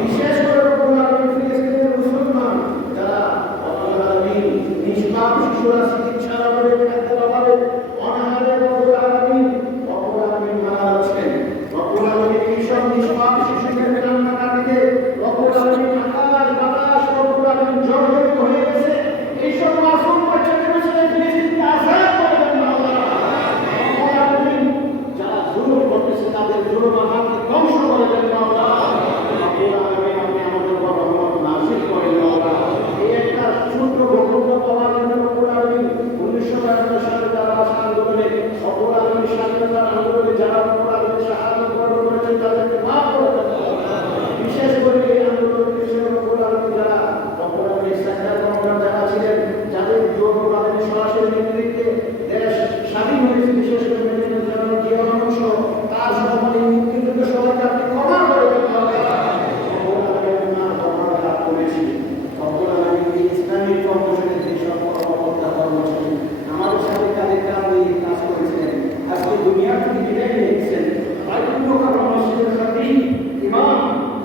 বিশেষ করে রব্বুল আলামিন ফিলিস্তিনের মুসলমান যারা রব্বুল আলামিন নিষ্পাপ শিশুরা চিকিৎসার অভাবে, খাদ্যের অভাবে অনাহারে রব্বুল আলামিন মারা যাচ্ছেন। রব্বুল আলামিন এইসব নিষ্পাপ শিশুদের কান্নাকাটিতে রব্বুল আলামিন আকাশ বাতাস রব্বুল আলামিন জর্জরিত হয়ে গেছে। এইসব মাসুম বাচ্চাদের উপরে ফিলিস্তিনকে আযাব করবেন না আল্লাহ। রব্বুল আলামিন যারা জুলুম করতেছে তাদের জুলুম হাতকে ধ্বংস করে দেন না আল্লাহ। রব্বুল আলামিন আপনি আমাদের উপর রহমত নাযিল করেন না আল্লাহ। এই একটা ছোট্ট বক্তব্য পাওয়ার জন্য রব্বুল আলামিন 1952 সালে যারা আন্দোলনে রব্বুল আলামিন স্বাধীনতার আন্দোলনে যারা রব্বুল আলামিন শাহাদাত বরণ করেছেন তাদেরকে মাফ করে দেন। বিশেষ করে এই আন্দোলনের সময় রব্বুল আলামিন যারা রব্বুল আলামিন সেক্টর কমান্ডার যারা ছিলেন, যাদের রব্বুল আলামিন সরাসরি নেতৃত্বে দেশ স্বাধীন হয়েছে, বিশেষ করে মেজর জেনারেল জিয়া রহমান সহ তার সহকারী মুক্তিযুদ্ধ সবাইকে আপনি ক্ষমা করে দেন। রব্বুল আলামিন আর ক্ষমার হাত করেছি। রব্বুল আলামিন এই ইসলামিক কর্মসূচির যে সব কর্মকর্তা কর্মচারী আমাদের সাথে তাদের কারণে কাজ করেছিলেন, আজকে দুনিয়া থেকে বিদায় নিয়েছেন। বাইতুল মুকাররম মসজিদের খতিব ইমাম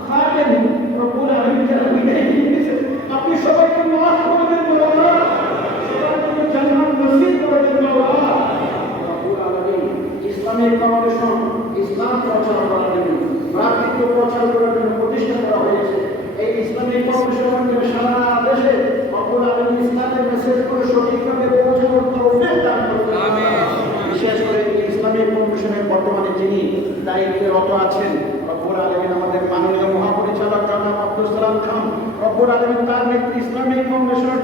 খাদেম রব্বুল আলামিন যারা বিদায় নিয়েছেন, আপনি সবাইকে মাফ করে দেন আল্লাহ। সবাইকে জান্নাত নসিব করে দেন আল্লাহ। রব্বুল আলামিন ইসলামিক ফাউন্ডেশন ইসলাম প্রচার করার জন্য, ভ্রাতৃত্ব প্রচার করার জন্য প্রতিষ্ঠা করা হয়েছে। এই ইসলামিক ফাউন্ডেশন সারা দেশে রব্বুল আলামিন ইসলামের মেসেজ করে সঠিকভাবে পৌঁছানোর তৌফিক দান করুন। আমিন। বিশেষ করে ইসলামিক ফাউন্ডেশনের বর্তমানে যিনি দায়িত্বরত আছেন রব্বুল আলামিন আমাদের মাননীয় মহাপরিচালক জনাব আব্দুল সালাম খান, রব্বুল আলামিন তার নেতৃত্বে ইসলামিক ফাউন্ডেশনের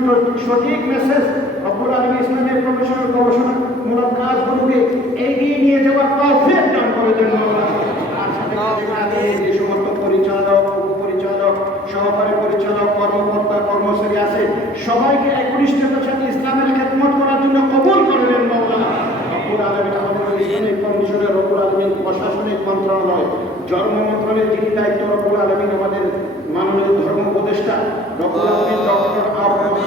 সঠিক মেসেজ রব্বুল আলামিন ইসলামিক ফাউন্ডেশনের গবেষণামূলক কাজগুলোকে এগিয়ে নিয়ে যাওয়ার তৌফিক দান করে দেন আল্লাহ। আর সাথে যে সমস্ত পরিচালক, উপপরিচালক, সহকারী পরিচালক, কর্মকর্তা, কর্মচারী আছে সবাইকে একনিষ্ঠতার সাথে ইসলামের খেদমত করার জন্য কবুল করে নেন মাওলানা। রব্বুল আলামিন আমাদের ইসলামিক ফাউন্ডেশনের রব্বুল আলামিন প্রশাসনিক মন্ত্রণালয় ধর্ম মন্ত্রণালয়ের যিনি দায়িত্ব রব্বুল আলামিন আমাদের মাননীয় ধর্ম উপদেষ্টা রব্বুল আলামিন ডক্টর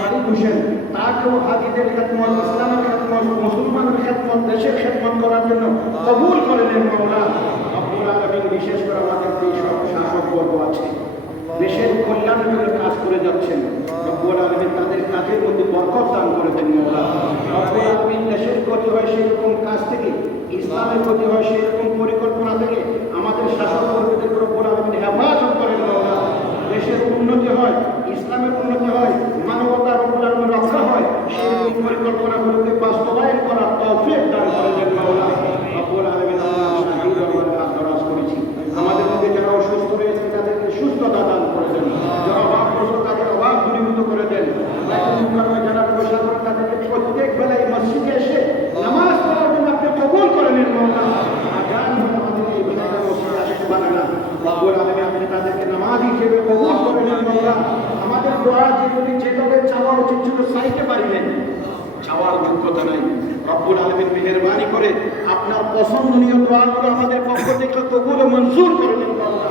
আলী হোসেন, তাকেও হাজিদের খেদমত, ইসলামের খেদমত, মুসলমানের খেদমত, দেশের খেদমত করার জন্য কবুল করে নেন মাওলানা। রব্বুল আলামিন বিশেষ করে আমাদের যে সব শাসকবর্গ আছে দেশের কল্যাণের জন্য কাজ করে যাচ্ছেন, রব্বুল আলামিন তাদের কাজের মধ্যে বরকত দান করে দেন মাওলানা। রব্বুল আলামিন দেশের গতি হয় সেরকম কাজ থেকে, ইসলামের গতি হয় সেরকম পরিকল্পনা থেকে আমাদের শাসকবর্গদের রব্বুল আলামিন হেফাজত করেন মাওলানা। দেশের উন্নতি হয়, ইসলামের উন্নতি হয়, মানবতার রব্বুল আলামিন রক্ষা হয়, সেই পরিকল্পনাগুলোকে বাস্তবায়ন করার তৌফিক দান করে দেন মাওলানা। রব্বুল আলামিন আমাদের মধ্যে যারা অসুস্থ রয়েছে তাদেরকে সুস্থতা দান করে দেন, যারা অভাবগ্রস্ত তাদের অভাব দূরীভূত করে দেন। যারা পয়সা করে তাদেরকে প্রত্যেক বেলায় মসজিদে এসে নামাজ পড়ার জন্য আপনি কবুল করে নেন মাওলানা। আমাদের এই বেলায় আসতে পারে না, রব্বুল আলামিন আপনি তাদেরকে নামাজ হিসেবে কবুল করে নেন মাওলানা। আমাদের দোয়া যেভাবে চাওয়া উচিত ছিল চাইতে পারি নাই, চাওয়ার যোগ্যতা নাই, রব্বুল আলামিন মেহেরবানি করে আপনার পছন্দনীয় দোয়াগুলো আমাদের পক্ষ থেকে কবুল ও মঞ্জুর করে নেন আল্লাহ।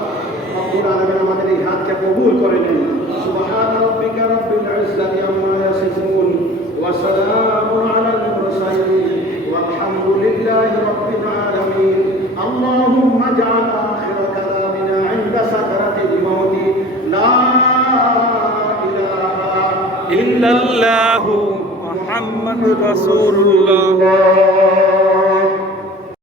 রব্বুল আলামিন আমাদের এই হাতকে কবুল করে নেন। সুবহান রাব্বিকা রাব্বিল ইজ্জাতি আম্মা ইয়াসিফুন ওয়া সালামুন আলাল মুরসালিন ওয়ালহামদুলিল্লাহি রাব্বিল আলামিন। আল্লাহুম্মা জাআল আখিরা কালামিনা ইনদা সাকরাতিল মাউত লা ইলাহা ইল্লাল্লাহু মুহাম্মাদুর রাসূলুল্লাহ।